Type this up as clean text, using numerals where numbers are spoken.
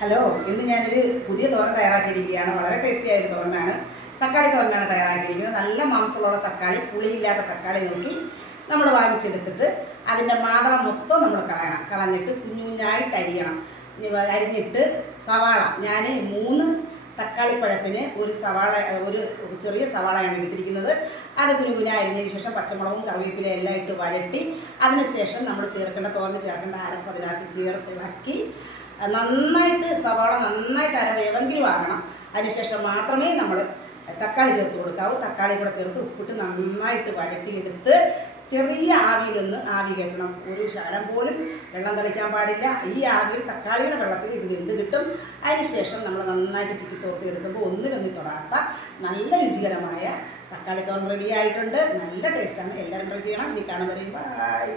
Hello, ഇന്ന് ഞാനൊരു പുതിയ തോരൻ തയ്യാറാക്കിയിരിക്കുകയാണ്. വളരെ ടേസ്റ്റി ആയൊരു തോരനാണ്. തക്കാളി തോരനാണ് തയ്യാറാക്കിയിരിക്കുന്നത്. നല്ല മാംസമുള്ള തക്കാളി, പുളിയില്ലാത്ത തക്കാളി നോക്കി നമ്മൾ വാങ്ങിച്ചെടുത്തിട്ട് അതിൻ്റെ മാതളം മൊത്തം നമ്മൾ കളയണം. കളഞ്ഞിട്ട് കുഞ്ഞു കുഞ്ഞായിട്ട് അരിയണം. അരിഞ്ഞിട്ട് സവാള, ഞാൻ 3 തക്കാളിപ്പഴത്തിന് ഒരു ചെറിയ സവാളയാണ് എടുത്തിരിക്കുന്നത്. അത് കുഞ്ഞു കുഞ്ഞാ അരിഞ്ഞതിന് ശേഷം പച്ചമുളകും കറിവേപ്പിലയും എല്ലാം ഇട്ട് വഴറ്റി അതിനുശേഷം നമ്മൾ തോരന് ചേർക്കേണ്ട അരപ്പ് അതിനകത്ത് ചേർത്തിളക്കി നന്നായിട്ട് സവാള നന്നായിട്ട് അരവേവെങ്കിലും ആകണം. അതിനുശേഷം മാത്രമേ നമ്മൾ തക്കാളി ചേർത്ത് കൊടുക്കാവൂ. തക്കാളി കൂടെ ചേർത്ത് ഉപ്പിട്ട് നന്നായിട്ട് വഴറ്റിയെടുത്ത് ചെറിയ ആവിയിലൊന്ന് ആവി കയറ്റണം. ഒരു ശകലം പോലും വെള്ളം തളിക്കാൻ പാടില്ല. ഈ ആവിയിൽ തക്കാളിയുടെ വെള്ളത്തിൽ ഇത് വെന്ത് കിട്ടും. അതിനുശേഷം നമ്മൾ നന്നായിട്ട് ചിക്കി തോർത്തി എടുക്കുമ്പോൾ ഒന്നിനൊന്നി തൊടാത്ത നല്ല രുചികരമായ തക്കാളി തോരൻ റെഡി ആയിട്ടുണ്ട്. നല്ല ടേസ്റ്റാണ്. എല്ലാവരും ട്രൈ ചെയ്യണം. ഇനി കാണുന്നവരെയും ബൈ.